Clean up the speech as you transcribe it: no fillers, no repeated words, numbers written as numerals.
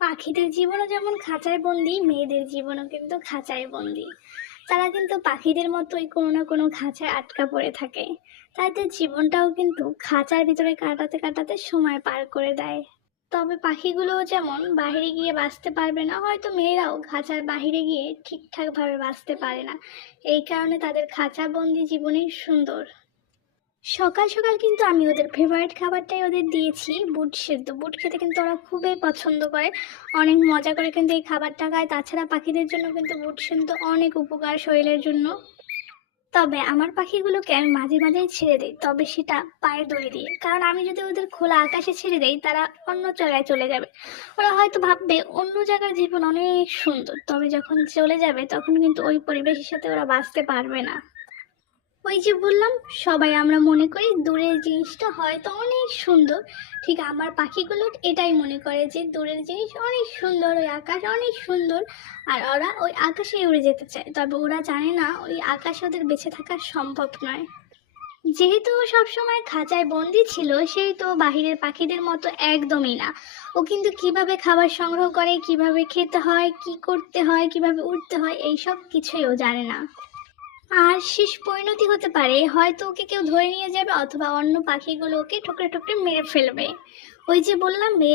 পাখিদের জীবনও যেমন খাঁচায় বন্দি, মেয়েদের জীবনও কিন্তু খাঁচায় বন্দি। তারা কিন্তু পাখিদের মতোই কোনো না কোনো খাঁচায় আটকা পড়ে থাকে। তাদের জীবনটাও কিন্তু খাঁচার ভিতরে কাটাতে কাটাতে সময় পার করে দেয়। তবে পাখিগুলোও যেমন বাইরে গিয়ে বাঁচতে পারবে না, হয়তো মেয়েরাও খাঁচার বাইরে গিয়ে ঠিকঠাক ভাবে বাঁচতে পারে না। এই কারণে তাদের খাঁচা বন্দি জীবনই সুন্দর। সকাল সকাল কিন্তু আমি ওদের ফেভারিট খাবারটাই ওদের দিয়েছি, বুট সেদ্ধ। বুট খেতে কিন্তু ওরা খুবই পছন্দ করে, অনেক মজা করে কিন্তু এই খাবারটা খায়। তাছাড়া পাখিদের জন্য কিন্তু বুট সেদ্ধ অনেক উপকার শরীরের জন্য। তবে আমার পাখিগুলোকে আমি মাঝে মাঝেই ছেড়ে দিই, তবে সেটা পায়ের দড়ি দিয়ে। কারণ আমি যদি ওদের খোলা আকাশে ছেড়ে দেই, তারা অন্য জায়গায় চলে যাবে। ওরা হয়তো ভাববে অন্য জায়গার জীবন অনেক সুন্দর, তবে যখন চলে যাবে তখন কিন্তু ওই পরিবেশের সাথে ওরা বাঁচতে পারবে না। ওই যে বললাম, সবাই আমরা মনে করি দূরের জিনিসটা হয়তো অনেক সুন্দর, ঠিক আমার পাখিগুলো এটাই মনে করে যে দূরের জিনিস অনেক সুন্দর, ওই আকাশ অনেক সুন্দর। আর ওরা ওই আকাশে উড়ে যেতে চায়, তবে ওরা জানে না ওই আকাশে ওদের বেঁচে থাকা সম্ভব নয়। যেহেতু ও সবসময় খাঁচায় বন্দি ছিল, সেহেতু ও বাহিরের পাখিদের মতো একদমই না। ও কিন্তু কিভাবে খাবার সংগ্রহ করে, কিভাবে খেতে হয়, কি করতে হয়, কিভাবে উঠতে হয়, এইসব কিছুই ও জানে না। আর শেষ পরিণতি হতে পারে হয়তো ওকে কেউ ধরে নিয়ে যাবে, অথবা অন্য পাখিগুলো ওকে ঠুকরে ঠুকরে মেরে ফেলবে। ওই যে বললাম,